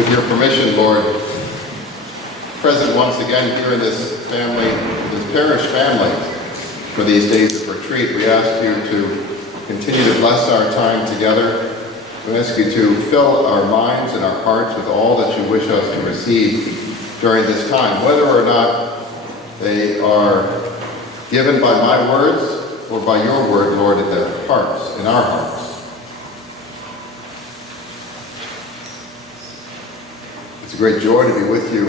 With your permission, Lord, present once again here in this family, this parish family, for these days of retreat, we ask you to continue to bless our time together. We ask you to fill our minds and our hearts with all that you wish us to receive during this time, whether or not they are given by my words or by your word, Lord, in their hearts, in our hearts. It's a great joy to be with you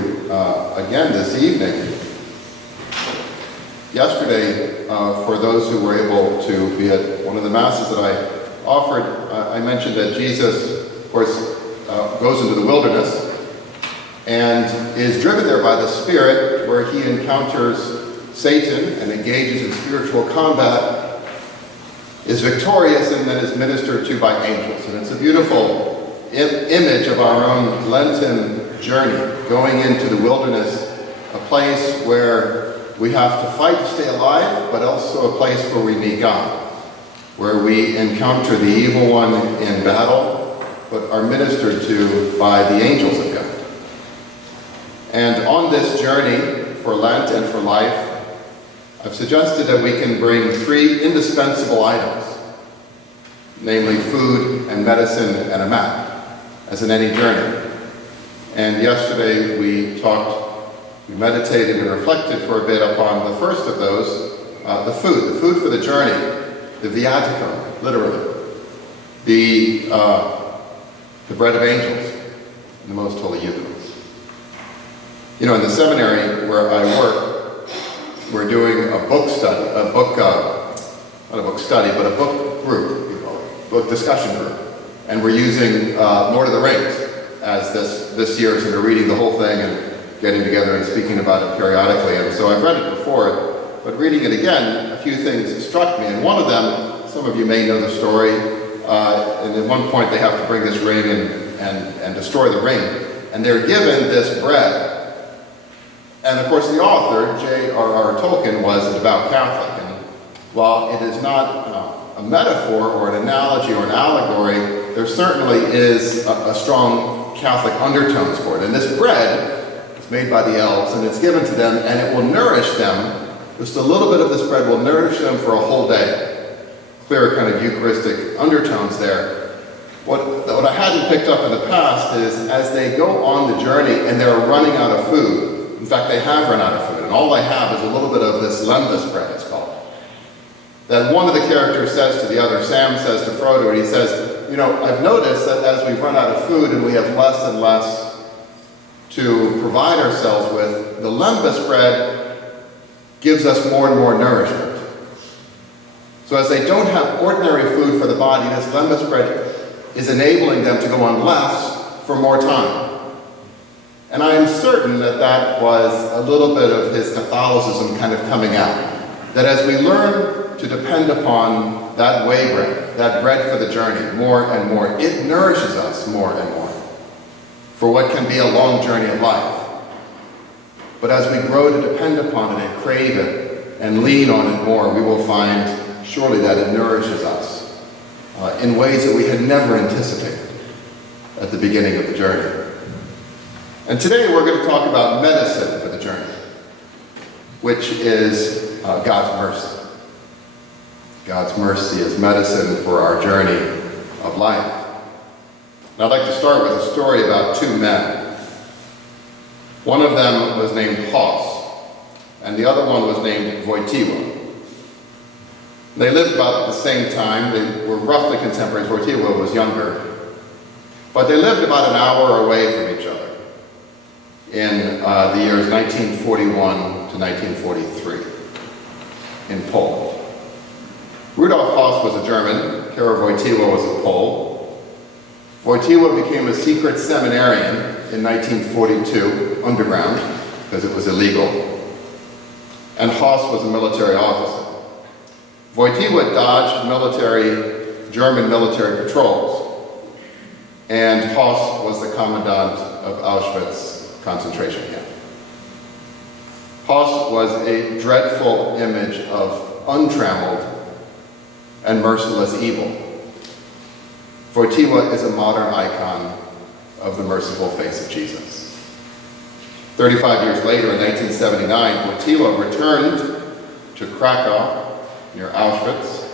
again this evening. Yesterday, for those who were able to be at one of the masses that I offered, I mentioned that Jesus, of course, goes into the wilderness and is driven there by the Spirit, where he encounters Satan and engages in spiritual combat, is victorious, and then is ministered to by angels. And it's a beautiful image of our own Lenten journey, going into the wilderness, a place where we have to fight to stay alive, but also a place where we meet God, where we encounter the evil one in battle, but are ministered to by the angels of God. And on this journey for Lent and for life, I've suggested that we can bring three indispensable items, namely food and medicine and a map, as in any journey. And yesterday we meditated and reflected for a bit upon the first of those, the food for the journey, the viaticum, literally, the bread of angels, in the most holy Eucharist. You know, in the seminary where I work, we're doing a book study, not a book study, but a book group, you call it, book discussion group. And we're using Lord of the Rings as this year, so we're reading the whole thing and getting together and speaking about it periodically. And so I've read it before, but reading it again, a few things struck me. And one of them, some of you may know the story, and at one point they have to bring this ring and destroy the ring. And they're given this bread. And of course the author, J.R.R. Tolkien, was a devout Catholic. And while it is not a metaphor or an analogy or an allegory, there certainly is a strong Catholic undertones for it. And this bread is made by the elves, and it's given to them, and it will nourish them. Just a little bit of this bread will nourish them for a whole day. Clear kind of Eucharistic undertones there. What I hadn't picked up in the past is, as they go on the journey and they're running out of food, in fact they have run out of food, and all they have is a little bit of this lembas bread, it's called, that one of the characters says to the other, Sam says to Frodo, and he says, you know, I've noticed that as we run out of food and we have less and less to provide ourselves with, the lembas bread gives us more and more nourishment. So as they don't have ordinary food for the body, this lembas bread is enabling them to go on less for more time. And I am certain that that was a little bit of his Catholicism kind of coming out. That as we learn to depend upon that way bread, that bread for the journey, more and more, it nourishes us more and more for what can be a long journey of life. But as we grow to depend upon it and crave it and lean on it more, we will find surely that it nourishes us in ways that we had never anticipated at the beginning of the journey. And today we're going to talk about medicine for the journey, which is God's mercy. God's mercy as medicine for our journey of life. And I'd like to start with a story about two men. One of them was named Hos, and the other one was named Wojtyła. They lived about at the same time. They were roughly contemporaries. Wojtyła was younger. But they lived about an hour away from each other in the years 1941 to 1943 in Poland. Rudolf Hos was a German, Karol Wojtyła was a Pole. Wojtyła became a secret seminarian in 1942, underground, because it was illegal. And Hos was a military officer. Wojtyła dodged German military patrols, and Hos was the commandant of Auschwitz concentration camp. Hos was a dreadful image of untrammeled and merciless evil. Wojtyła is a modern icon of the merciful face of Jesus. 35 years later, in 1979, Wojtyla returned to Krakow, near Auschwitz,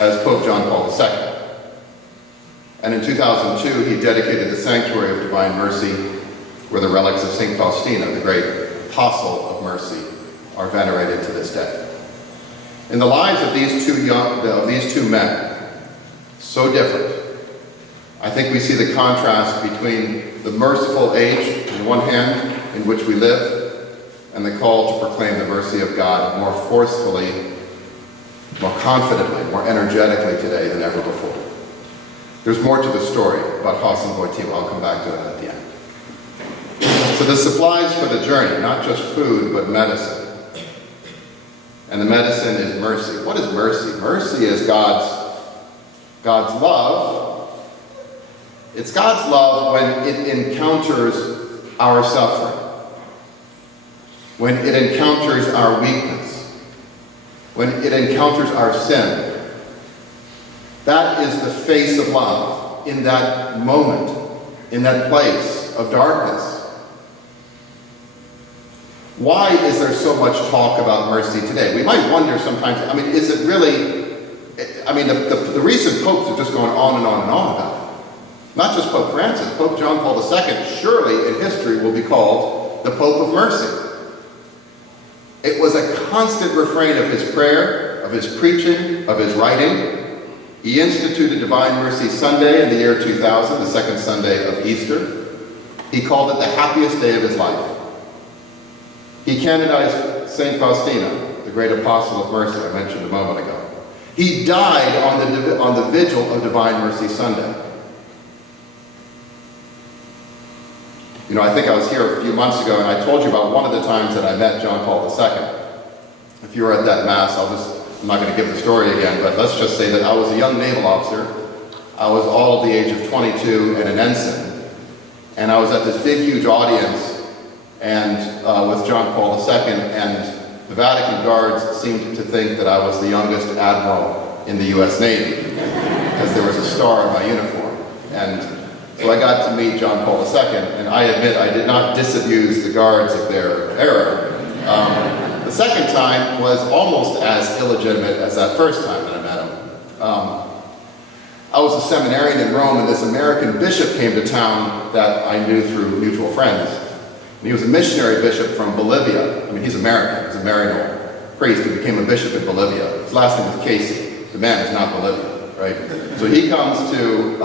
as Pope John Paul II. And in 2002, he dedicated the Sanctuary of Divine Mercy, where the relics of St. Faustina, the great apostle of mercy, are venerated to this day. In the lives of these two men, so different, I think we see the contrast between the merciful age, on one hand, in which we live, and the call to proclaim the mercy of God more forcefully, more confidently, more energetically today than ever before. There's more to the story about Hus and Wojtyla. I'll come back to that at the end. So the supplies for the journey, not just food, but medicine. And the medicine is mercy. What is mercy? Mercy is God's love. It's God's love when it encounters our suffering, when it encounters our weakness, when it encounters our sin. That is the face of love in that moment, in that place of darkness. Why is there so much talk about mercy today? We might wonder sometimes, is it really, the recent popes are just going on and on and on about it. Not just Pope Francis, Pope John Paul II, surely in history will be called the Pope of Mercy. It was a constant refrain of his prayer, of his preaching, of his writing. He instituted Divine Mercy Sunday in the year 2000, the second Sunday of Easter. He called it the happiest day of his life. He canonized St. Faustina, the great apostle of mercy I mentioned a moment ago. He died on the vigil of Divine Mercy Sunday. I think I was here a few months ago and I told you about one of the times that I met John Paul II. If you were at that Mass, I'm not going to give the story again, but let's just say that I was a young naval officer. I was all of the age of 22 and an ensign. And I was at this big, huge audience and with John Paul II, and the Vatican guards seemed to think that I was the youngest admiral in the U.S. Navy because there was a star on my uniform. And so I got to meet John Paul II, and I admit I did not disabuse the guards of their error. The second time was almost as illegitimate as that first time that I met him. I was a seminarian in Rome, and this American bishop came to town that I knew through mutual friends. And he was a missionary bishop from Bolivia. He's American. He's a Maryknoll priest who became a bishop in Bolivia. His last name was Casey. The man is not Bolivia, right? So he comes to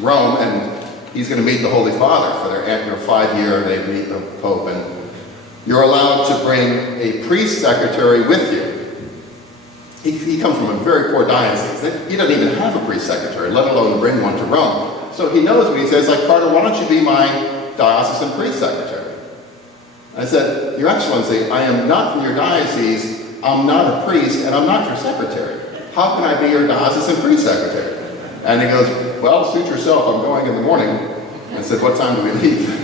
Rome, and he's going to meet the Holy Father for their 5-year, they meet the Pope, and you're allowed to bring a priest secretary with you. He comes from a very poor diocese. He doesn't even have a priest secretary, let alone bring one to Rome. So he knows what he says, like, Carter, why don't you be my diocesan priest secretary? I said, Your Excellency, I am not from your diocese, I'm not a priest, and I'm not your secretary. How can I be your diocesan priest secretary? And he goes, well, suit yourself, I'm going in the morning. I said, what time do we leave? So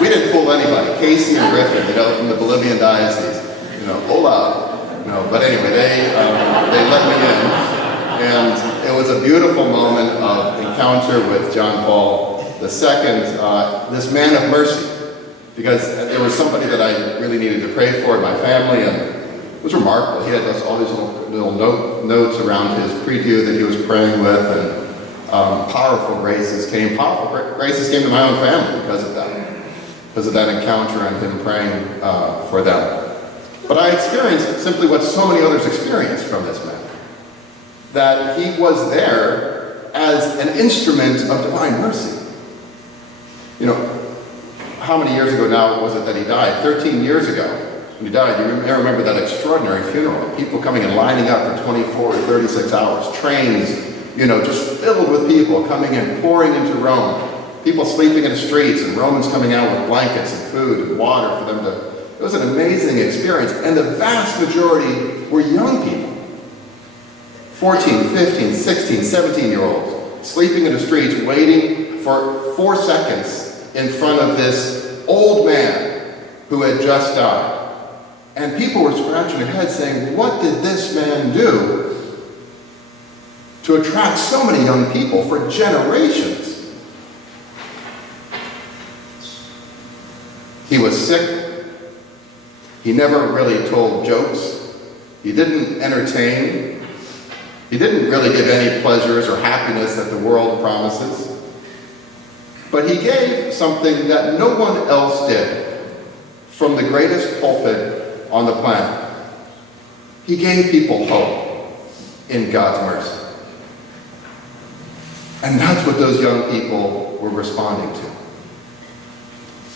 we didn't fool anybody. Casey and Griffin, from the Bolivian diocese, hola. But anyway, they let me in. And it was a beautiful moment of encounter with John Paul II, this man of mercy, because there was somebody that I really needed to pray for in my family, and it was remarkable. He had all these little notes around his prie-dieu that he was praying with, and powerful graces came to my own family because of that encounter and him praying for them. But I experienced simply what so many others experienced from this man, that he was there as an instrument of divine mercy. How many years ago now was it that he died? 13 years ago. When he died, you may remember that extraordinary funeral. People coming and lining up for 24 or 36 hours. Trains, just filled with people coming in, pouring into Rome. People sleeping in the streets, and Romans coming out with blankets and food and water for them to... It was an amazing experience. And the vast majority were young people. 14, 15, 16, 17-year-olds. Sleeping in the streets, waiting for 4 seconds in front of this old man who had just died. And people were scratching their heads saying, what did this man do to attract so many young people for generations. He was sick. He never really told jokes. He didn't entertain. He didn't really give any pleasures or happiness that the world promises. But he gave something that no one else did from the greatest pulpit on the planet. He gave people hope in God's mercy. And that's what those young people were responding to.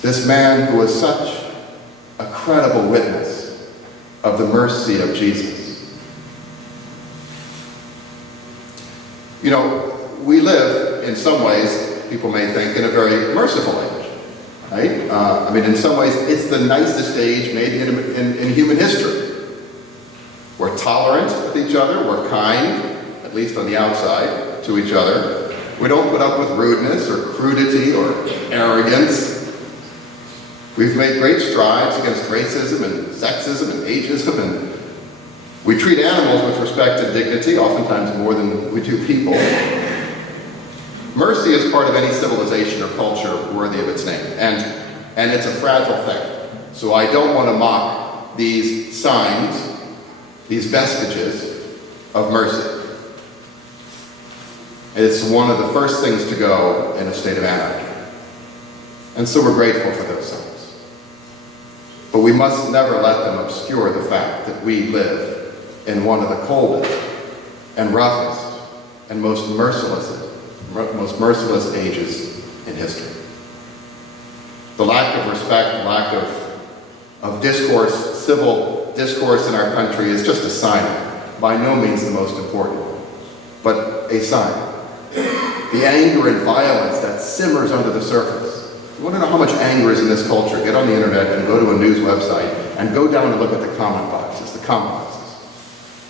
This man who was such a credible witness of the mercy of Jesus. You know, we live, in some ways, people may think, in a very merciful age, right? I mean, in some ways, it's the nicest age maybe in human history. We're tolerant with each other, we're kind, at least on the outside, to each other. We don't put up with rudeness or crudity or arrogance. We've made great strides against racism and sexism and ageism, and we treat animals with respect and dignity, oftentimes more than we do people. Mercy is part of any civilization or culture worthy of its name, and it's a fragile thing. So I don't want to mock these signs, these vestiges of mercy. It's one of the first things to go in a state of anarchy. And so we're grateful for those signs. But we must never let them obscure the fact that we live in one of the coldest and roughest and most merciless ages in history. The lack of respect, the lack of discourse, civil discourse in our country is just a sign, by no means the most important, but a sign. The anger and violence that simmers under the surface. You want to know how much anger is in this culture? Get on the internet and go to a news website and go down and look at the comment boxes,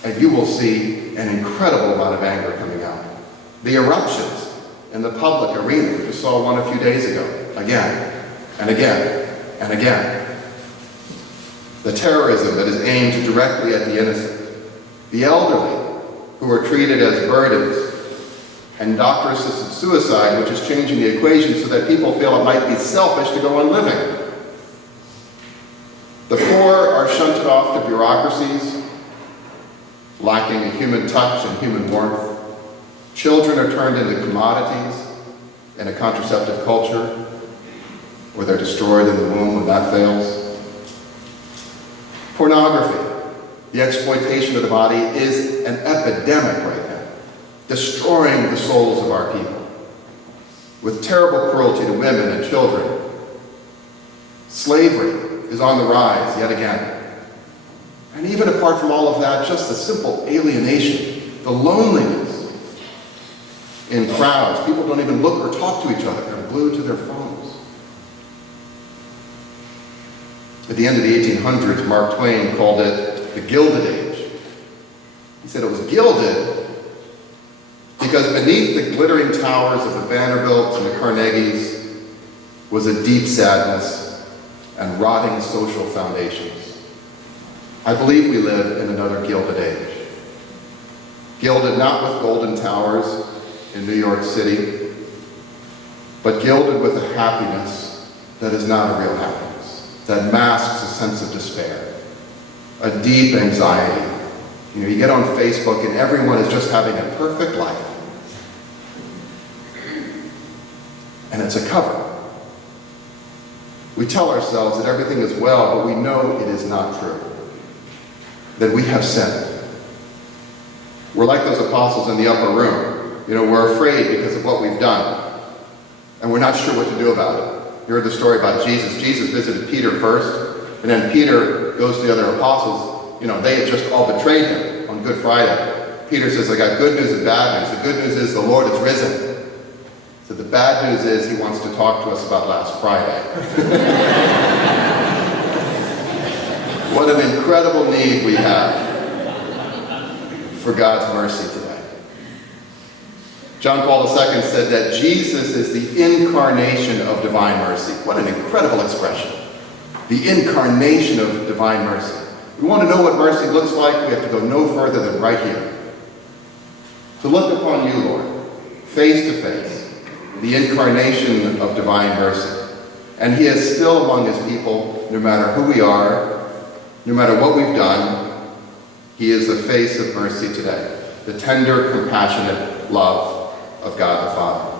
and you will see an incredible amount of anger coming out. The eruptions in the public arena, we just saw one a few days ago, again and again and again. The terrorism that is aimed directly at the innocent. The elderly who are treated as burdens. And doctor-assisted suicide, which is changing the equation so that people feel it might be selfish to go on living. The poor are shunted off to bureaucracies, lacking a human touch and human warmth. Children are turned into commodities in a contraceptive culture, where they're destroyed in the womb when that fails. Pornography, the exploitation of the body, is an epidemic right now, destroying the souls of our people, with terrible cruelty to women and children. Slavery is on the rise yet again. And even apart from all of that, just the simple alienation, the loneliness in crowds. People don't even look or talk to each other. They're glued to their phones. At the end of the 1800s, Mark Twain called it the Gilded Age. He said it was gilded because beneath the glittering towers of the Vanderbilts and the Carnegies was a deep sadness and rotting social foundations. I believe we live in another Gilded Age. Gilded not with golden towers in New York City, but gilded with a happiness that is not a real happiness, that masks a sense of despair, a deep anxiety. You know, you get on Facebook and everyone is just having a perfect life. And it's a cover. We tell ourselves that everything is well, but we know it is not true. That we have sinned. We're like those apostles in the upper room. You know, we're afraid because of what we've done. And we're not sure what to do about it. You heard the story about Jesus. Jesus visited Peter first, and then Peter goes to the other apostles. You know, they had just all betrayed him on Good Friday. Peter says, I got good news and bad news. The good news is the Lord is risen. So the bad news is he wants to talk to us about last Friday. What an incredible need we have for God's mercy today. John Paul II said that Jesus is the incarnation of divine mercy. What an incredible expression. The incarnation of divine mercy. We want to know what mercy looks like, we have to go no further than right here. to look upon you, Lord, face to face, the incarnation of divine mercy. And he is still among his people, no matter who we are, no matter what we've done. He is the face of mercy today, the tender, compassionate love of God the Father.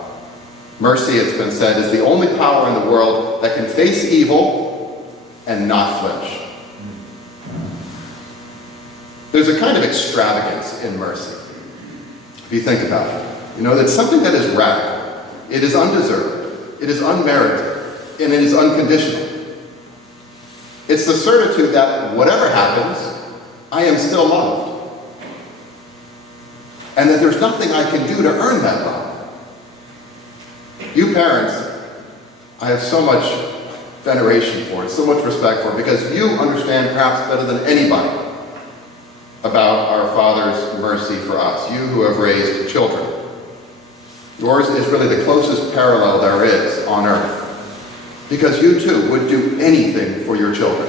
Mercy, it's been said, is the only power in the world that can face evil and not flinch. There's a kind of extravagance in mercy, if you think about it. You know, it's something that is radical. It is undeserved. It is unmerited. And it is unconditional. It's the certitude that whatever happens, I am still loved. And that there's nothing I can do to earn that love. You parents, I have so much veneration for it, so much respect for it, because you understand perhaps better than anybody about our Father's mercy for us, you who have raised children. Yours is really the closest parallel there is on earth, because you too would do anything for your children.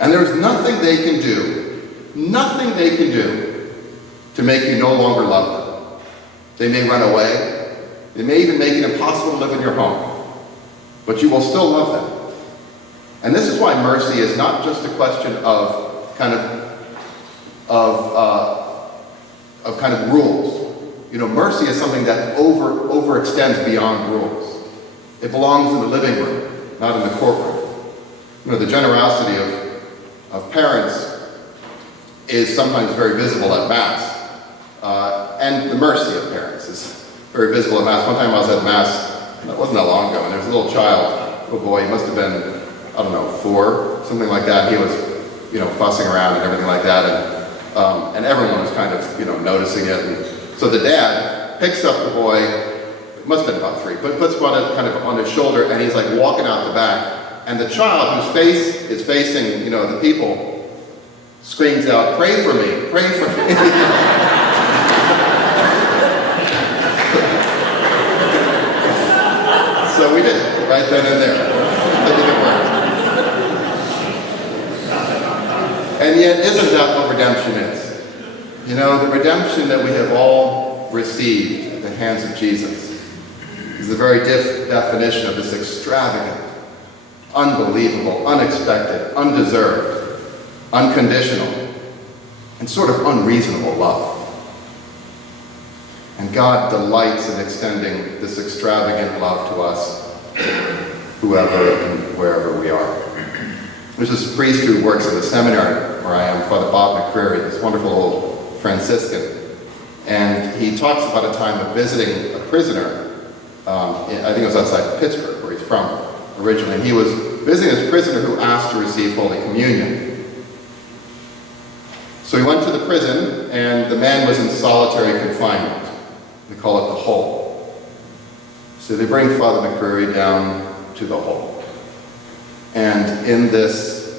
And there's nothing they can do to make you no longer love them. They may run away. They may even make it impossible to live in your home. But you will still love them. And this is why mercy is not just a question of kind of rules. You know, mercy is something that overextends beyond rules. It belongs in the living room, not in the courtroom. You know, the generosity of parents is sometimes very visible at Mass. And the mercy of parents is very visible at Mass. One time I was at Mass, it wasn't that long ago, and there was a little boy, he must have been, 4, something like that. He was, fussing around and everything like that, and everyone was kind of, noticing it. And so the dad picks up the boy, it must have been about 3, but puts one kind of on his shoulder, and he's like walking out the back. And the child, whose face is facing, the people, screams out, "Pray for me, pray for me." So we did it, right then and there. I think it worked. And yet, isn't that what redemption is? The redemption that we have all received at the hands of Jesus is the very definition of this extravagant, unbelievable, unexpected, undeserved, unconditional, and sort of unreasonable love. And God delights in extending this extravagant love to us, whoever and wherever we are. There's this priest who works at the seminary where I am, Father Bob McCreary, this wonderful old Franciscan. And he talks about a time of visiting a prisoner, I think it was outside Pittsburgh, where he's from originally. And he was visiting this prisoner who asked to receive Holy Communion. So he went to the prison, and the man was in solitary confinement. We call it the hole. So they bring Father McCreary down to the hole. And in this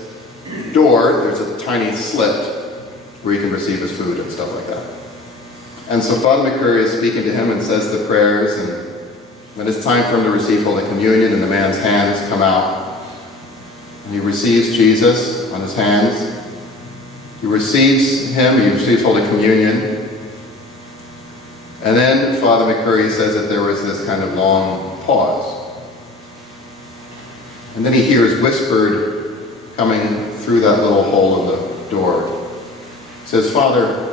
door, there's a tiny slit where he can receive his food and stuff like that. And so Father McCreary is speaking to him and says the prayers, and when it's time for him to receive Holy Communion, and the man's hands come out, and he receives Jesus on his hands. He receives him, he receives Holy Communion. And then Father McCreary says that there was this kind of long pause. And then he hears whispered coming through that little hole in the door. He says, "Father,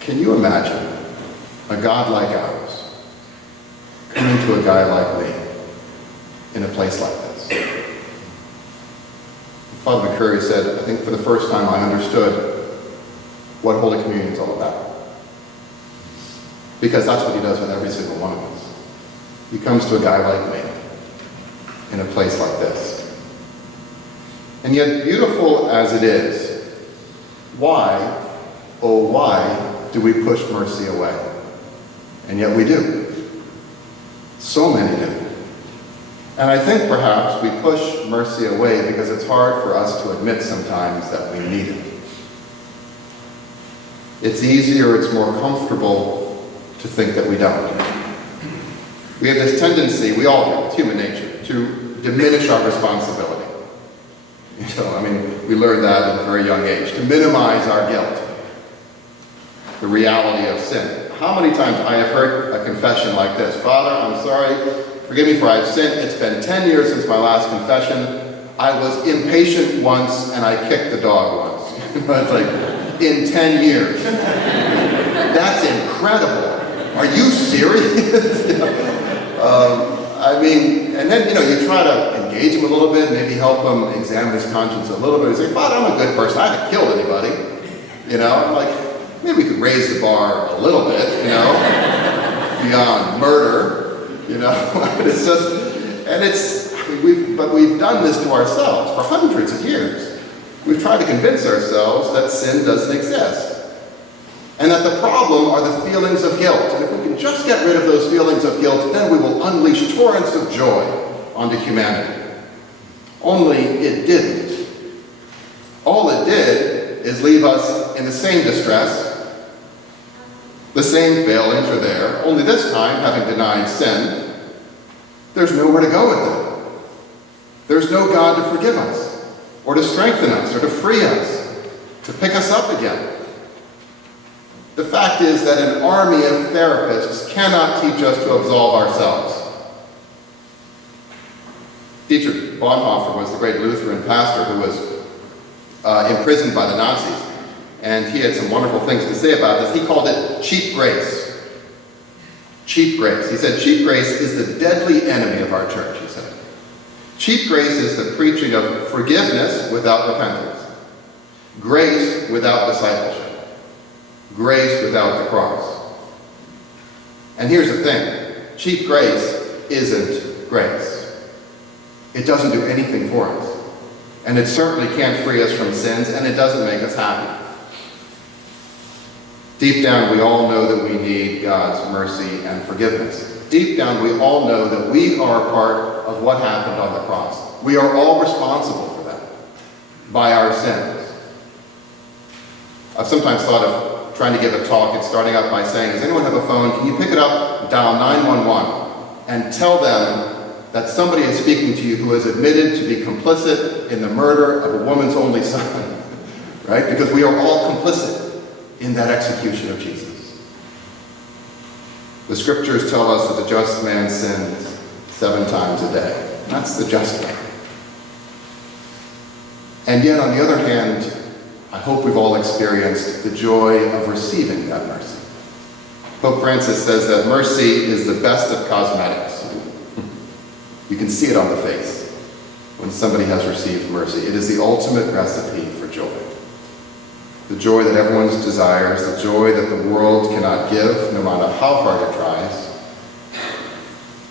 can you imagine a God like ours coming to a guy like me in a place like this?" Father McCreary said, "I think for the first time I understood what Holy Communion is all about." Because that's what he does with every single one of us. He comes to a guy like me in a place like this. And yet, beautiful as it is, why, oh why, do we push mercy away? And yet we do. So many do. And I think perhaps we push mercy away because it's hard for us to admit sometimes that we need it. It's easier, it's more comfortable to think that we don't. We have this tendency, we all do, it's human nature, to diminish our responsibility. We learn that at a very young age, to minimize our guilt. the reality of sin. How many times I have heard a confession like this: Father, I'm sorry, forgive me for I have sinned. It's been 10 years since my last confession. I was impatient once and I kicked the dog once. It's like, in 10 years. That's incredible. Are you serious? I mean, and then, you try to engage him a little bit, maybe help him examine his conscience a little bit. He's like, Father, I'm a good person. I haven't killed anybody. I'm like, maybe we could raise the bar a little bit, beyond murder, It's just, but we've done this to ourselves for hundreds of years. We've tried to convince ourselves that sin doesn't exist. And that the problem are the feelings of guilt. And if we can just get rid of those feelings of guilt, then we will unleash torrents of joy onto humanity. Only it didn't. All it did is leave us in the same distress. The same failings are there, only this time, having denied sin, there's nowhere to go with it. There's no God to forgive us, or to strengthen us, or to free us, to pick us up again. The fact is that an army of therapists cannot teach us to absolve ourselves. Dietrich Bonhoeffer was the great Lutheran pastor who was imprisoned by the Nazis. And he had some wonderful things to say about this. He called it cheap grace. Cheap grace. He said, cheap grace is the deadly enemy of our church, he said. Cheap grace is the preaching of forgiveness without repentance. Grace without discipleship. Grace without the cross. And here's the thing. Cheap grace isn't grace. It doesn't do anything for us. And it certainly can't free us from sins, and it doesn't make us happy. Deep down, we all know that we need God's mercy and forgiveness. Deep down, we all know that we are part of what happened on the cross. We are all responsible for that by our sins. I've sometimes thought of trying to give a talk and starting out by saying, does anyone have a phone? Can you pick it up, dial 911, and tell them that somebody is speaking to you who has admitted to be complicit in the murder of a woman's only son, right? Because we are all complicit in that execution of Jesus. The scriptures tell us that the just man sins 7 times a day. That's the just man. And yet, on the other hand, I hope we've all experienced the joy of receiving that mercy. Pope Francis says that mercy is the best of cosmetics. You can see it on the face when somebody has received mercy. It is the ultimate recipe for joy. The joy that everyone desires, the joy that the world cannot give, no matter how hard it tries.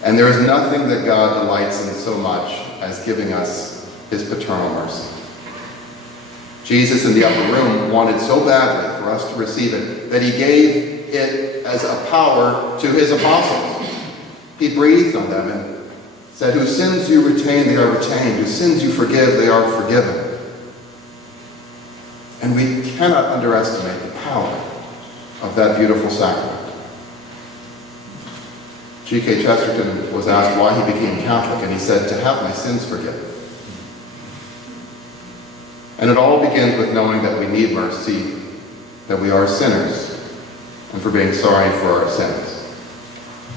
And there is nothing that God delights in so much as giving us his paternal mercy. Jesus in the upper room wanted so badly for us to receive it that he gave it as a power to his apostles. He breathed on them and said, whose sins you retain, they are retained. Whose sins you forgive, they are forgiven. And we cannot underestimate the power of that beautiful sacrament. G.K. Chesterton was asked why he became Catholic, and he said, to have my sins forgiven. And it all begins with knowing that we need mercy, that we are sinners, and for being sorry for our sins.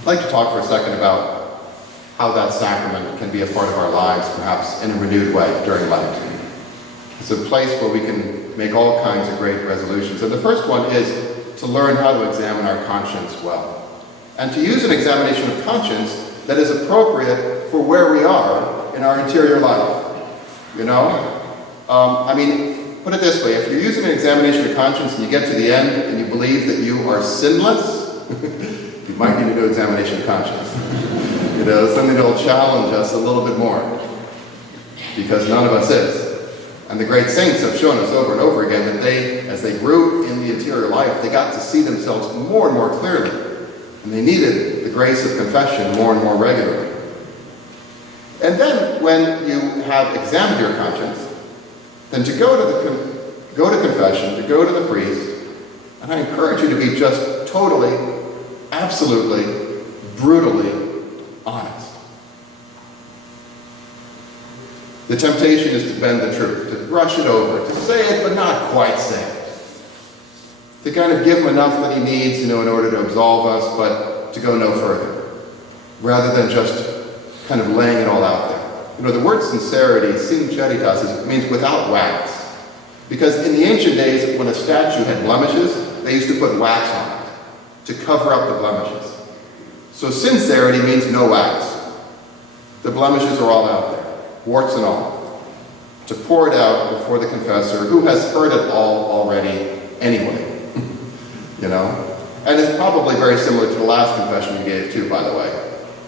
I'd like to talk for a second about how that sacrament can be a part of our lives, perhaps in a renewed way during Lent. It's a place where we can make all kinds of great resolutions. And the first one is to learn how to examine our conscience well. And to use an examination of conscience that is appropriate for where we are in our interior life. Put it this way, if you're using an examination of conscience and you get to the end and you believe that you are sinless, you might need to do examination of conscience. Something that will challenge us a little bit more, because none of us is. And the great saints have shown us over and over again that as they grew in the interior life, they got to see themselves more and more clearly. And they needed the grace of confession more and more regularly. And then when you have examined your conscience, then to go to confession, to go to the priest, and I encourage you to be just totally, absolutely, brutally honest. The temptation is to bend the truth, to brush it over, to say it but not quite say it. to kind of give him enough that he needs, in order to absolve us, but to go no further, rather than just kind of laying it all out there. The word sincerity, sinceritas, means without wax. Because in the ancient days, when a statue had blemishes, they used to put wax on it to cover up the blemishes. So sincerity means no wax. The blemishes are all out there, warts and all. To pour it out before the confessor, who has heard it all already anyway. And it's probably very similar to the last confession you gave too, by the way.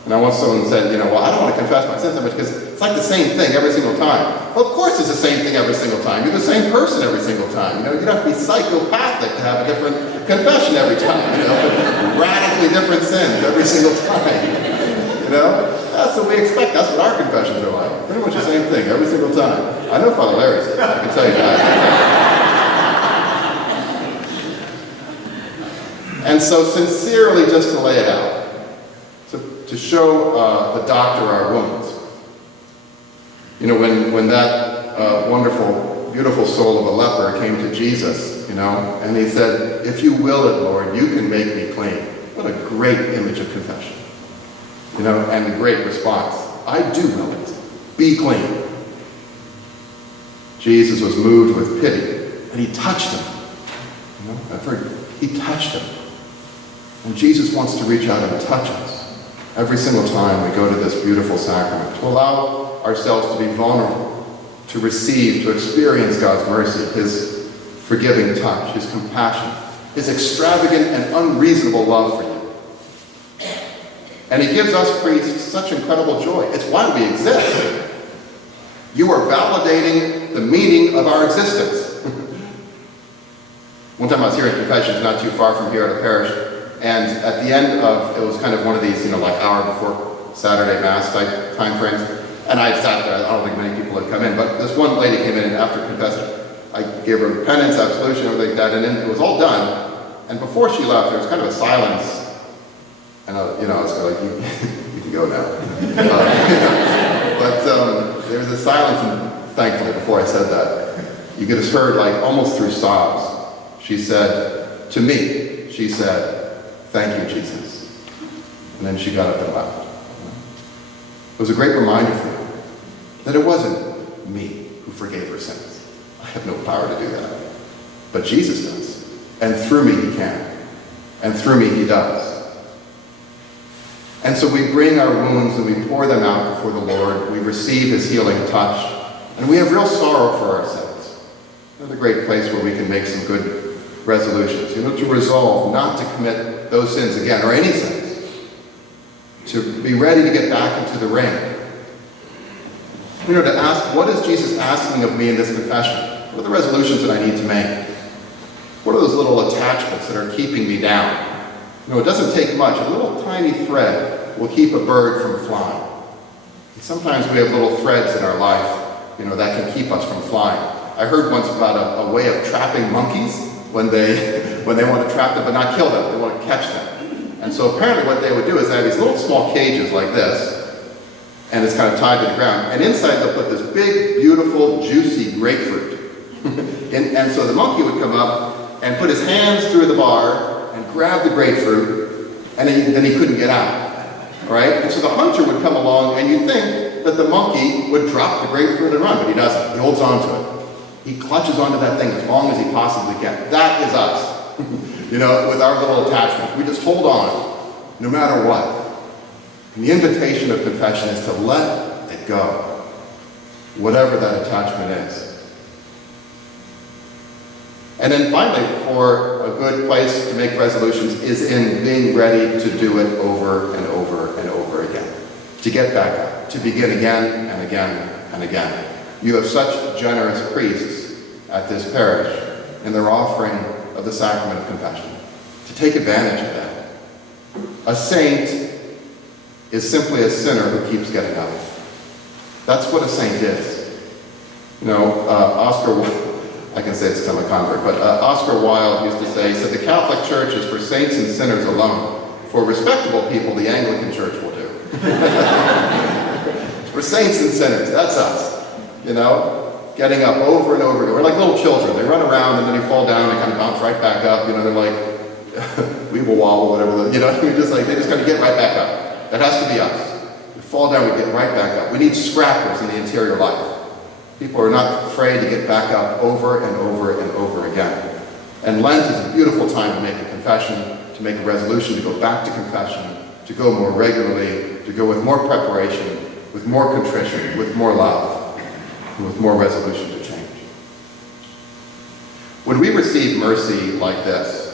And I once someone said, well, I don't want to confess my sins that much because it's like the same thing every single time. Well, of course it's the same thing every single time. You're the same person every single time. You don't have to be psychopathic to have a different confession every time. Radically different sins every single time. That's what we expect. That's what our confessions are like. Pretty much the same thing every single time. I know Father Larry's is. I can tell you that. And so sincerely just to lay it out. To show the doctor our wounds. When that wonderful, beautiful soul of a leper came to Jesus, and he said, "If you will it, Lord, you can make me clean." What a great image of confession. And a great response. I do will it. Be clean. Jesus was moved with pity, and he touched him. He touched him. And Jesus wants to reach out and touch us every single time we go to this beautiful sacrament, to allow ourselves to be vulnerable, to receive, to experience God's mercy, his forgiving touch, his compassion, his extravagant and unreasonable love for you. And he gives us priests such incredible joy. It's why we exist. You are validating the meaning of our existence. One time I was here in confessions not too far from here at a parish, and at the end of, it was kind of one of these, like hour before Saturday Mass type time frames, and I sat there. I don't think many people had come in, but this one lady came in after confessing. I gave her penance, absolution, everything like that, and then it was all done. And before she left, there was kind of a silence, and I was kind of like, you can go now. But there was a silence, and thankfully, before I said that, you could have heard, almost through sobs. She said, to me, she said, "Thank you, Jesus." And then she got up and left. It was a great reminder for me that it wasn't me who forgave her sins. I have no power to do that. But Jesus does. And through me he can. And through me he does. And so we bring our wounds and we pour them out before the Lord. We receive his healing touch. And we have real sorrow for our sins. Another great place where we can make some good resolutions, to resolve not to commit those sins again, or any sins, to be ready to get back into the ring. To ask, what is Jesus asking of me in this confession? What are the resolutions that I need to make? What are those little attachments that are keeping me down? It doesn't take much. A little tiny thread will keep a bird from flying. And sometimes we have little threads in our life, that can keep us from flying. I heard once about a way of trapping monkeys. When they want to trap them but not kill them, they want to catch them. And so apparently what they would do is they have these little small cages like this, and it's kind of tied to the ground. And inside they'll put this big, beautiful, juicy grapefruit. and so the monkey would come up and put his hands through the bar and grab the grapefruit, and then he couldn't get out. Right? And so the hunter would come along, and you'd think that the monkey would drop the grapefruit and run, but he doesn't. He holds on to it. He clutches onto that thing as long as he possibly can. That is us, with our little attachments. We just hold on, no matter what. And the invitation of confession is to let it go, whatever that attachment is. And then finally, for a good place to make resolutions is in being ready to do it over and over and over again. To get back up, to begin again and again and again. You have such generous priests at this parish in their offering of the sacrament of confession. To take advantage of that. A saint is simply a sinner who keeps getting up. That's what a saint is. I can say it's become a convert, but Oscar Wilde used to say, he said, "The Catholic Church is for saints and sinners alone. For respectable people, the Anglican Church will do." For saints and sinners, that's us, getting up over and over again. We're like little children. They run around and then they fall down and kind of bounce right back up. They're like, we will wobble, whatever. They just kind of get right back up. That has to be us. We fall down, we get right back up. We need scrappers in the interior life. People are not afraid to get back up over and over and over again. And Lent is a beautiful time to make a confession, to make a resolution to go back to confession, to go more regularly, to go with more preparation, with more contrition, with more love, and with more resolution to change. When we receive mercy like this,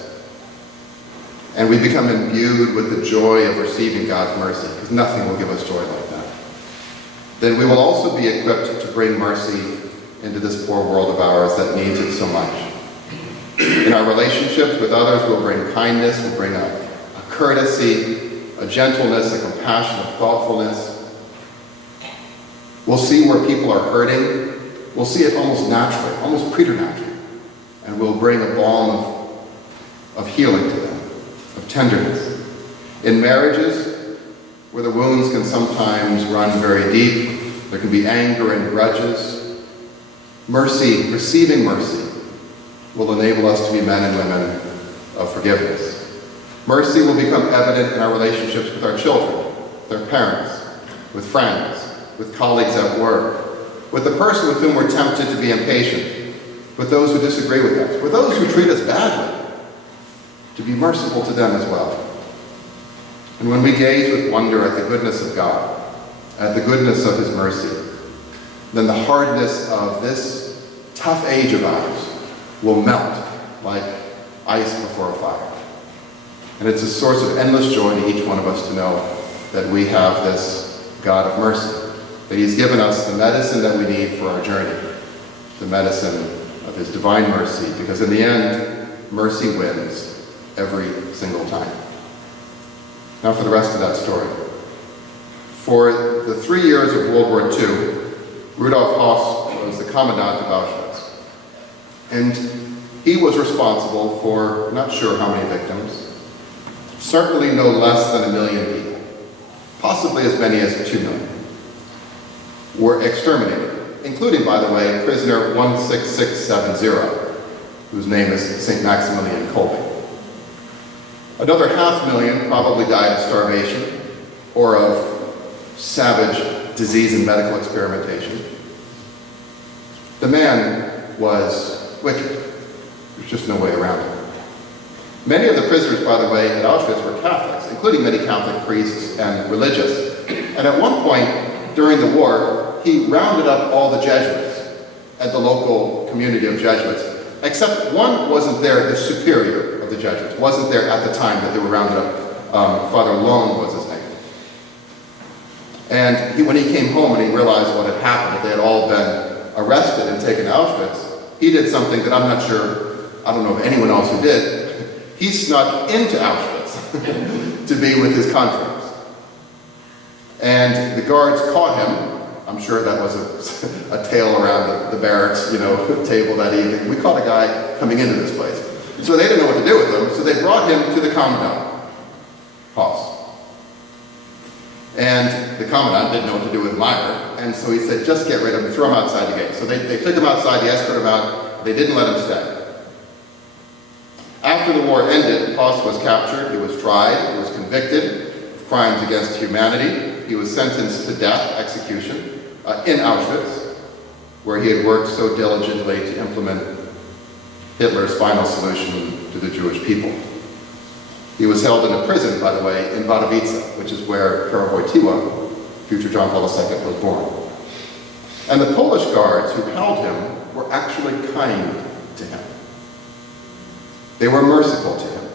and we become imbued with the joy of receiving God's mercy, because nothing will give us joy like that, then we will also be equipped to bring mercy into this poor world of ours that needs it so much. In our relationships with others, we'll bring kindness, we'll bring a courtesy, a gentleness, a compassion, a thoughtfulness. We'll see where people are hurting. We'll see it almost naturally, almost preternaturally. And we'll bring a balm of healing to them, of tenderness. In marriages, where the wounds can sometimes run very deep, there can be anger and grudges. Mercy, receiving mercy, will enable us to be men and women of forgiveness. Mercy will become evident in our relationships with our children, with our parents, with friends, with colleagues at work, with the person with whom we're tempted to be impatient, with those who disagree with us, with those who treat us badly, to be merciful to them as well. And when we gaze with wonder at the goodness of God, at the goodness of his mercy, then the hardness of this tough age of ours will melt like ice before a fire. And it's a source of endless joy to each one of us to know that we have this God of mercy, that he's given us the medicine that we need for our journey, the medicine of his divine mercy, because in the end, mercy wins every single time. Now for the rest of that story. For the 3 years of World War II, Rudolf Hoss was the commandant of Auschwitz. And he was responsible for not sure how many victims, certainly no less than 1 million people, possibly as many as 2 million, were exterminated, including, by the way, prisoner 16670, whose name is St. Maximilian Kolbe. Another 500,000 probably died of starvation or of savage disease and medical experimentation. The man was wicked. There's just no way around it. Many of the prisoners, by the way, at Auschwitz were Catholics, including many Catholic priests and religious. And at one point during the war, he rounded up all the Jesuits at the local community of Jesuits, except one wasn't there, the superior of the Jesuits, wasn't there at the time that they were rounded up. Father Long was his name. And when he came home and he realized what had happened, that they had all been arrested and taken to Auschwitz, he did something that I'm not sure, I don't know of anyone else who did. He snuck into Auschwitz to be with his conference. And the guards caught him. I'm sure that was a tale around the barracks, table that evening. We caught a guy coming into this place. So they didn't know what to do with him, so they brought him to the commandant, Hoss. And the commandant didn't know what to do with Meyer, and so he said, just get rid of him, throw him outside the gate. So they took him outside, they escorted him out, they didn't let him stay. After the war ended, Hoss was captured, he was tried, he was convicted of crimes against humanity. He was sentenced to death, execution, in Auschwitz, where he had worked so diligently to implement Hitler's final solution to the Jewish people. He was held in a prison, by the way, in Wadowice, which is where Karol Wojtyła, future John Paul II, was born. And the Polish guards who held him were actually kind to him. They were merciful to him.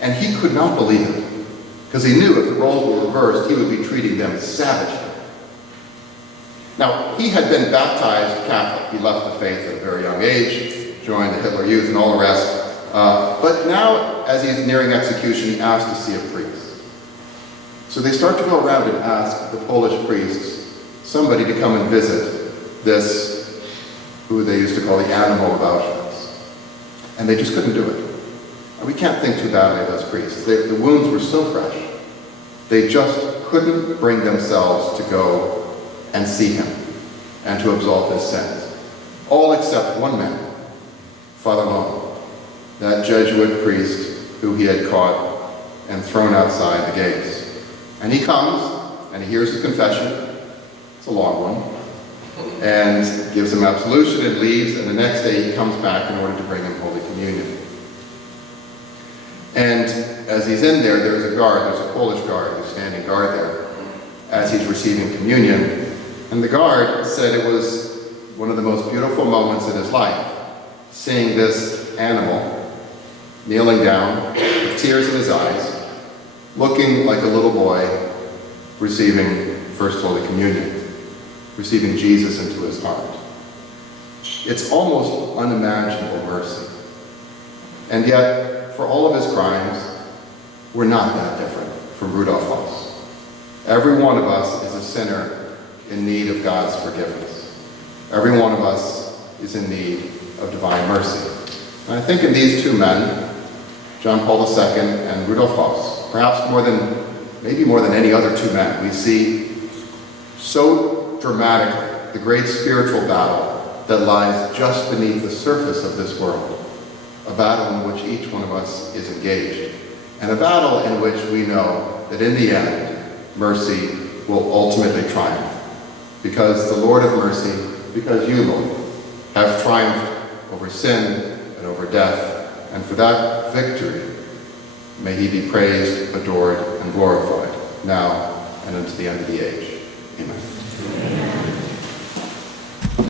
And he could not believe it, because he knew if the roles were reversed, he would be treating them savagely. Now, he had been baptized Catholic. He left the faith at a very young age, joined the Hitler Youth and all the rest. But now, as he's nearing execution, he asked to see a priest. So they start to go around and ask the Polish priests, somebody to come and visit this, who they used to call the animal of Auschwitz. And they just couldn't do it. And we can't think too badly of those priests. The wounds were so fresh. They just couldn't bring themselves to go and see him and to absolve his sins. all except one man, Father Long, that Jesuit priest who he had caught and thrown outside the gates. And he comes, and he hears his confession, it's a long one, and gives him absolution and leaves, and the next day he comes back in order to bring him Holy Communion. And as he's in there, there's a Polish guard who's standing guard there as he's receiving communion. And the guard said it was one of the most beautiful moments in his life, seeing this animal kneeling down with tears in his eyes, looking like a little boy receiving First Holy Communion, receiving Jesus into his heart. It's almost unimaginable mercy. And yet, for all of his crimes, we're not that different from Rudolf Hess. Every one of us is a sinner in need of God's forgiveness. Every one of us is in need of divine mercy. And I think in these two men, John Paul II and Rudolf Hess, perhaps maybe more than any other two men, we see so dramatically the great spiritual battle that lies just beneath the surface of this world. A battle in which each one of us is engaged, and a battle in which we know that in the end, mercy will ultimately triumph. Because the Lord of mercy, because you, Lord, have triumphed over sin and over death, and for that victory, may he be praised, adored, and glorified, now and unto the end of the age. Amen.